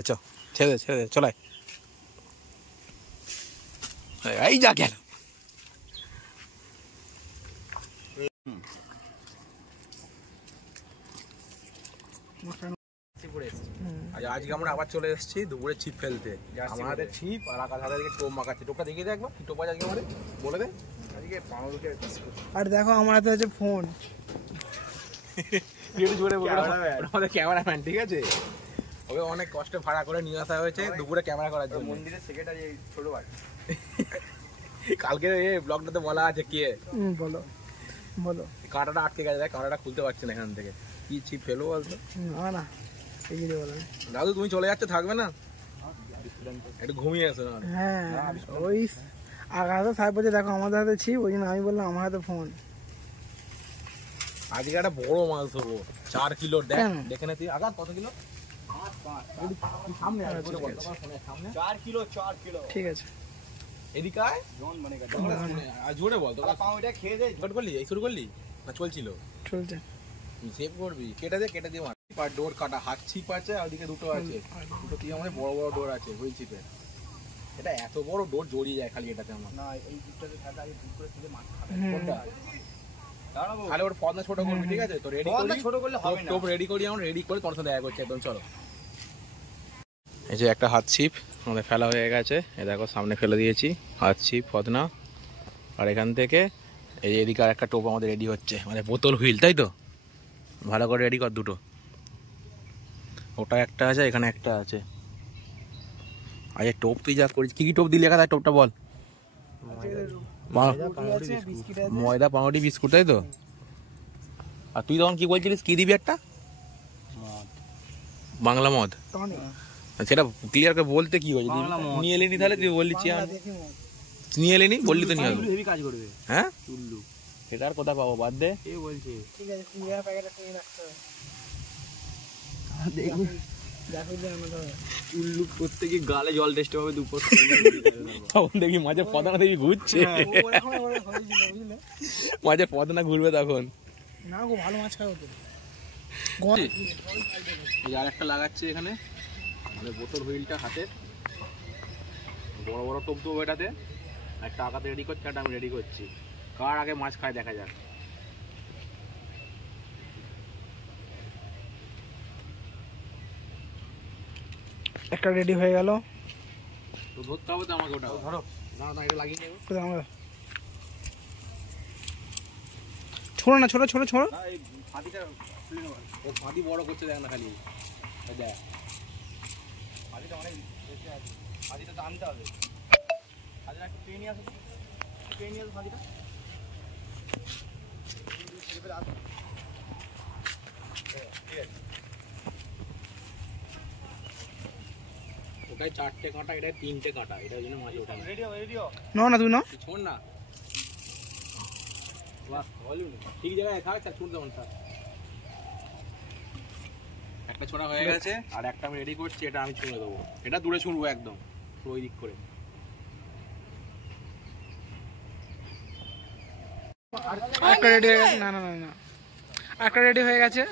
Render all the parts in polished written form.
দে চ, ছেড়ে দে চলাই। এই যা গেল। আজকে আমরা আবার চলে এসেছি দুপুরে ছিপ ফেলতে। আমাদের ছিপ আর আকাশ হাতে টোপ মাখাচ্ছি। টোপটা দেখিয়ে দে একবার, কি টোপ আছে আজকে আমাদের বলে দে। আজকে আর দেখো আমার হাতে আছে ফোন। আমাদের ক্যামেরাম্যান, ঠিক আছে? ওকে অনেক কষ্টে ভাড়া করে নিয়ে আসা হয়েছে দুপুরে ক্যামেরা করার জন্য। মন্দিরের সেক্রেটারি ছোট ভাই। কালকে এই ব্লগটাতে বলা আছে কে, বলো বলো। কাঁটাটা আটকে গেছে, দেখ কাঁটাটা খুলতে পারছি না এখান থেকে। কি ছিপ ফেলো বলতো না দাদু, তুমি চলে যাচ্ছে, থাকবে না? একটু ঘুমিয়ে এসো না? হ্যাঁ ওই আগাতে সাহেব বলছে দেখো আমাদের হাতে ছিপ, ওই জন্য আমি বললাম আমার হাতে ফোন। আজকে একটা বড় মাছ ধরবো, 4 কিলো। দেখে না তুই আগাত কত কিলো? 4 কিলো। ঠিক আছে এদিকে আয়, জোরে বল। তো খেয়ে দে। করলি, এই শুরু করলি না চলছিল? চলছে। সেভ করবি, কেটে দিয়ে মার। ডোর কাটা, হাত ছিপ আছে, ওদিকে দুটো আছে, দুটো কি আমাদের বড় বড় ডোর আছে ওই ছিপে। এটা এত বড় ডোর জড়িয়ে যায় খালি এটাতে আমার। না এই দুটোতে থাকা এই দুটো থেকে মাছ খাবে। কোনটা? তাহলে ওর পদনা ছোট করবি, ঠিক আছে? তো রেডি করি, ছোট করলে হবে না। টোপ রেডি করি, আমরা রেডি করে তোমার সাথে দেখা করছি একদম। চলো। এই যে একটা হাত ছিপ আমাদের ফেলা হয়ে গেছে, এই দেখো সামনে ফেলে দিয়েছি হাত ছিপ পদনা। আর এখান থেকে এই এদিকে আর একটা টোপ আমাদের রেডি হচ্ছে, মানে বোতল হুইল, তাই তো? ভালো করে রেডি কর দুটো। ওটা একটা আছে, এখানে একটা আছে। আচ্ছা টোপ তুই যা করিস, কি কি টোপ দিলি এখানে? টোপটা বল। ময়দা, পাউরুটি, বিস্কুট, তাই তো? আর তুই তখন কি বলছিলিস, কি দিবি? একটা বাংলা মদ। সেটা ক্লিয়ার করে বলতে কি হয়েছে? নিয়ে এলিনি, তাহলে তুই বললি নিয়ে এলিনি, বললি তো নিয়ে আসবো। কাজ করবে। হ্যাঁ সেটা আর কোথায় পাবো, বাদ দে। কে বলছে? ঠিক আছে কুড়িয়া প্যাকেটটা কিনে রাখতে হবে। উল্লু করতে গিয়ে গালে জল টেস্ট হবে দুপুর। তখন দেখি মাঝে পদনা দেখি ঘুরছে, মাঝে পদনা ঘুরবে তখন। না গো ভালো মাছ খাওয়া হতো। আর একটা লাগাচ্ছে এখানে আমাদের বোতল হুইলটা হাতে, বড় বড় টোপ দেবো এটাতে। একটা আগাতে রেডি করছে, একটা আমি রেডি করছি। কার আগে মাছ খায় দেখা যাক। একটা রেডি হয়ে গেল। তো ধরতে হবে তো আমাকে, ওটা ধরো। না না এটা লাগিয়ে নেবো। ছোড়ো না, ছোট ছোট ছোড়ো। এই ফাঁদিটা খুলে নেব। ও ফাঁদি বড় করছে, দেখ না খালি। দেখ ফাঁদিটা অনেক বেশি আছে। ফাঁদিটা তো আনতে হবে। ফাঁদিটা একটু পেয়ে নিয়ে আসো, পেয়ে নিয়ে আসো ফাঁদিটা। ওটাই 4টে কাঁটা, এটাই 3টে কাঁটা, এটার জন্য মাঝে ওঠা। রেডি হও। না তুই না ছোড় না, ঠিক জায়গায় থাক, ছুট দেবো থাক। একটা ছোড়া হয়ে গেছে, আর একটা আমি রেডি করছি, এটা আমি ছুঁড়ে দেবো। এটা দূরে ছুঁড়বো একদম, ওই দিক করে। একটা রেডি হয়ে গেছে। না না না না একটা রেডি হয়ে গেছে।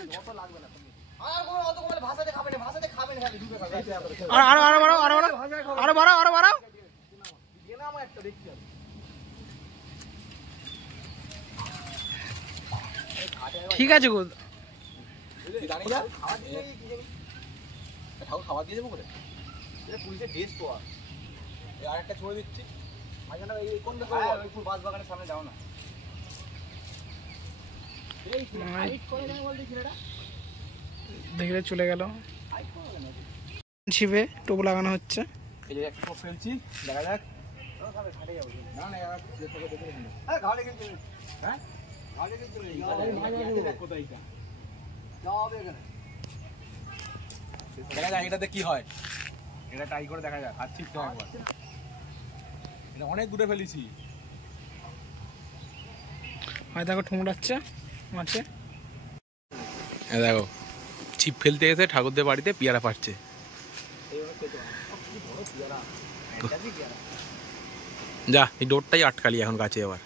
আরো আরো বাড়াও, আরো বাড়াও, আরো বাড়াও, আরো বাড়াও। ঠিক আছে গো, খাবার দিয়ে দেবো করে। পুলিশের ড্রেস তো আর একটা ছড়ে দিচ্ছি। বাস বাগানের সামনে যাও না। দেখে চলে গেল। ছিপে টোপ লাগানো হচ্ছে। এই যে একটা টোপ ফেলছি, দেখা যাক। না না দেখা যাক এটাতে কি হয়, এটা ট্রাই করে দেখা যাক। হাত ছিপতে হবে, এটা অনেক দূরে ফেলেছি। দেখো ঠুমড়াচ্ছে মাছে। দেখো ছিপ ফেলতে এসে ঠাকুরদের বাড়িতে পেয়ারা পাচ্ছে। যা এই ডোরটাই আটকালি এখন গাছে। এবার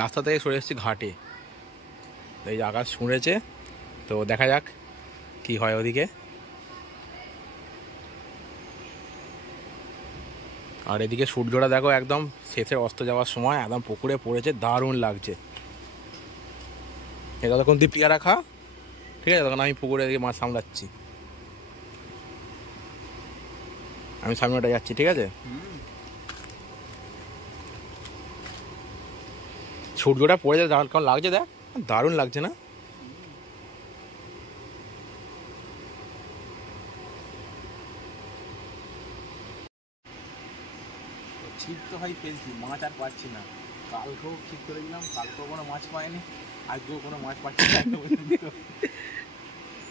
রাস্তা থেকে সরে এসেছি ঘাটে। এই যে আকাশ ছুঁড়েছে, তো দেখা যাক কি হয় ওদিকে। আর এদিকে সূর্যটা দেখো একদম শেষের অস্ত যাওয়ার সময় একদম পুকুরে পড়েছে, দারুণ লাগছে। এটা তখন তুই পেয়ারা খা, ঠিক আছে? তখন আমি পুকুরে এদিকে মাছ সামলাচ্ছি, আমি সামনেটা যাচ্ছি, ঠিক আছে? সূর্যটা পড়ে যায়, কেমন লাগছে দেখ, দারুণ লাগছে না? ছিপ তো ভাই ফেলছি, মাছ আর পাচ্ছি না। কালকেও ছিপ করেছিলাম, কালকেও কোনো মাছ পাইনি, আজকেও কোনো মাছ পাচ্ছি না।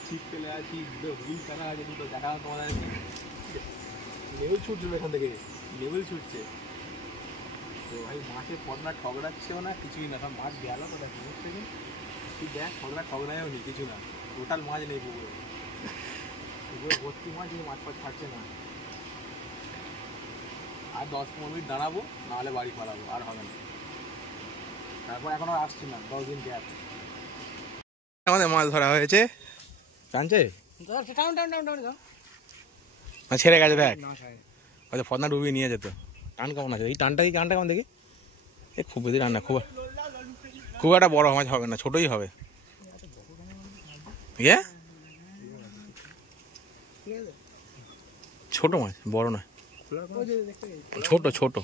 ছিপ ফেলে আছি, হুইল টানা আছে দুটো, দেখা তোমাদের লেবুল ছুটছে এখান থেকে, লেবুল ছুটছে। তো ভাই মাছের পটনা ঠগড়াচ্ছেও না, কিছুই না, সব মাছ গেল তো দেখ থেকে। তুই দেখ পটনা ঠগড়ায়ও নি, কিছু না, টোটাল মাছ নেই পুকুরে। পুকুরে ভর্তি মাছ, এই মাছ ফাছ ছাড়ছে না। আর 10-15 মিনিট দাঁড়াবো, নাহলে বাড়ি পালাবো, আর হবে না। তারপর এখনো আসছি না, 10 দিন গ্যাপ। আমাদের মাছ ধরা হয়েছে, জানছে ছেড়ে গেছে দেখ, হয়তো ফদনা ডুবিয়ে নিয়ে যেত। টান কেমন আছে এই টানটা, এই টানটা কেমন দেখি, এই খুব বেশি টান না, খুব একটা বড় মাছ হবে না, ছোটই হবে। ইয়ে ছোট মাছ, বড় না, ছোট ছোট।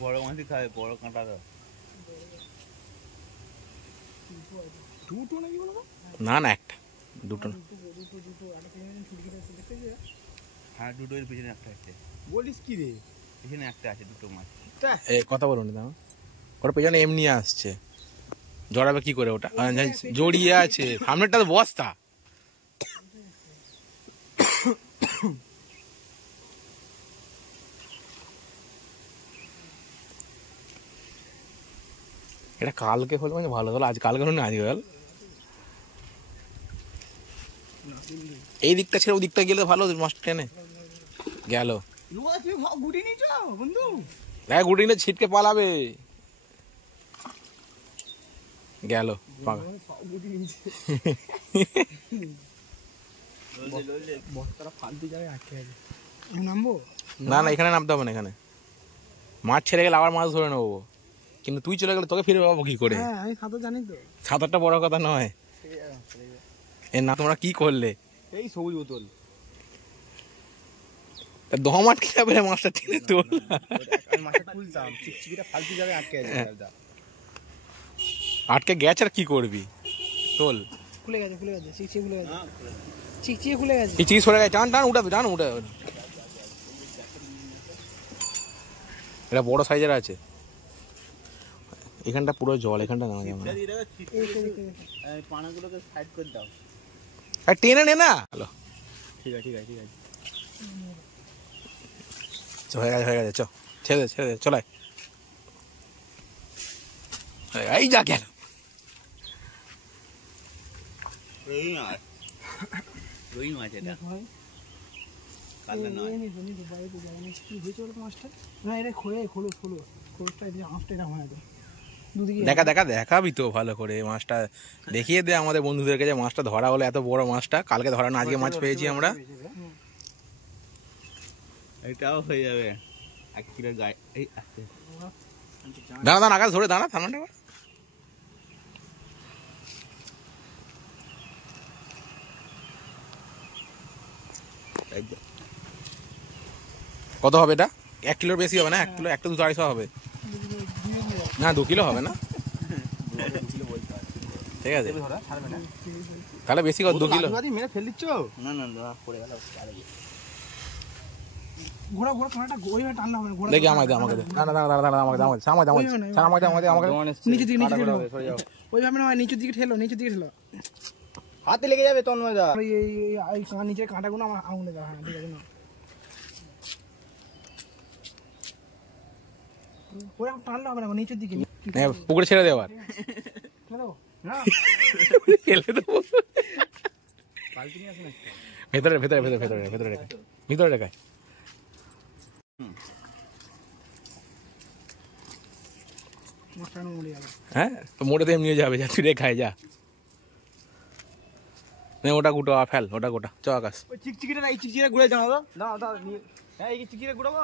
বড় মাছই খাবে, বড় কাঁটা দাও। না না, একটা দুটো না। হ্যাঁ, দুটোর পিছনে একটা আছে। বলিস কি রে? পিছনে একটা আছে, দুটো মাছ। কথা বলুন না, ওর পেছনে এমনি আসছে, জড়াবে কি করে ওটা? জড়িয়ে আছে, সামনেরটা তো বস্তা। এটা কালকে হলো মানে ভালো হলো, আজ কালকে হলো না, আজকে গেল। এই দিকটা ছেড়ে ওই দিকটা গেলে ভালো, মাছ টেনে গেল। দেখ গুটি নিয়ে ছিটকে পালাবে, গেল। না না, এখানে নামতে হবে না, এখানে মাছ ছেড়ে গেলে আবার মাছ ধরে নেবো, কিন্তু তুই চলে গেলে তোকে ফিরে পাবো কি করে? আমি সাঁতার জানি তো। সাঁতারটা বড় কথা নয়, এ না তোমরা কি করলে? এই সবুজ বোতল দম আটকে যাবে রে মাছটা টেনে তোল। মাছটা তুলতাম, চিকচিকিটা ফালতু জায়গায় আটকে আছে। আটকে গেছে আর কি করবি, তোল। খুলে গেছে, খুলে গেছে, চিকচিকি খুলে গেছে, চিকচিকি খুলে গেছে, চিকচিকি সরে গেছে, টান টান উঠাবে, টান উঠে। এটা বড় সাইজের আছে, এখানটা পুরো জল, এখানটা নামা যাবে না। পানাগুলোকে সাইড করে দাও, আর টেনে নে না। হ্যালো, ঠিক আছে ঠিক আছে ঠিক আছে, হয়ে গেছে হয়ে গেছে, চ ছেড়ে দে ছেড়ে দে, চলাই। এই যা গেল। রুই মাছ এটা, কালনা নয়। মাছটা না, এটা খোলে খোলো খোলো, খোলসটা আঁশটা এটা হয় তো দুদিকে। দেখা দেখা দেখাবি তো ভালো করে, মাছটা দেখিয়ে দে আমাদের বন্ধুদেরকে যে মাছটা ধরা হলো, এত বড় মাছটা কালকে ধরা না, আজকে মাছ পেয়েছি আমরা। এটাও হয়ে যাবে 1 কিলোর গায়ে। এই আস্তে দাঁড়া দাঁড়া, আকাশ ধরে দাঁড়া, থামাটা কত হবে এটা? 1 কিলোর বেশি হবে না, 1 কিলো, 1 তো 2-2.5 হবে না, 2 কিলো হবে না, ঠিক আছে তাহলে বেশি কত, 2 কিলো। মেরে ফেল দিচ্ছ? না না না, পড়ে গেল। ঘোড়া ঘোড়া কাঁটাটা ওইভাবে টানলে হবে না, ঘোড়া দেখি আমাকে দে, আমাকে দে, না না দাঁড়া দাঁড়া, আমাকে দে, আমাকে দে, আমাকে দে, আমাকে নিচের দিকে ঠেলো, ওইভাবে না, নিচের দিকে ঠেলো, নিচের দিকে ঠেলো, হাতে লেগে যাবে তন্ময়দা। এই নিচের কাঁটাগুলো আমার আঙুলে দাও। হ্যাঁ ঠিক আছে না, ওরকম টানলে হবে না, নিচের দিকে পুকুরে ছেড়ে দেওয়ার, না ফেলে দেবো। বালতি নিয়ে আসুন একটা। ভেতরে ভেতরে ভেতরে ভেতরে ভেতরে রেখে ভিতরে রেখায়। মশানো মরে যাবে। হ্যাঁ তো মোটে তো এমনিও যাবে, যা তুই রেখায় যা। নে ওটা গুটো ফেল, ওটা গোটা চ আকাশ। ওই চিকচিকিটা না, এই চিকচিকিটা ঘুরে জানো তো, দাও দাও নিয়ে। হ্যাঁ এই চিকচিকিটা ঘুরাবো।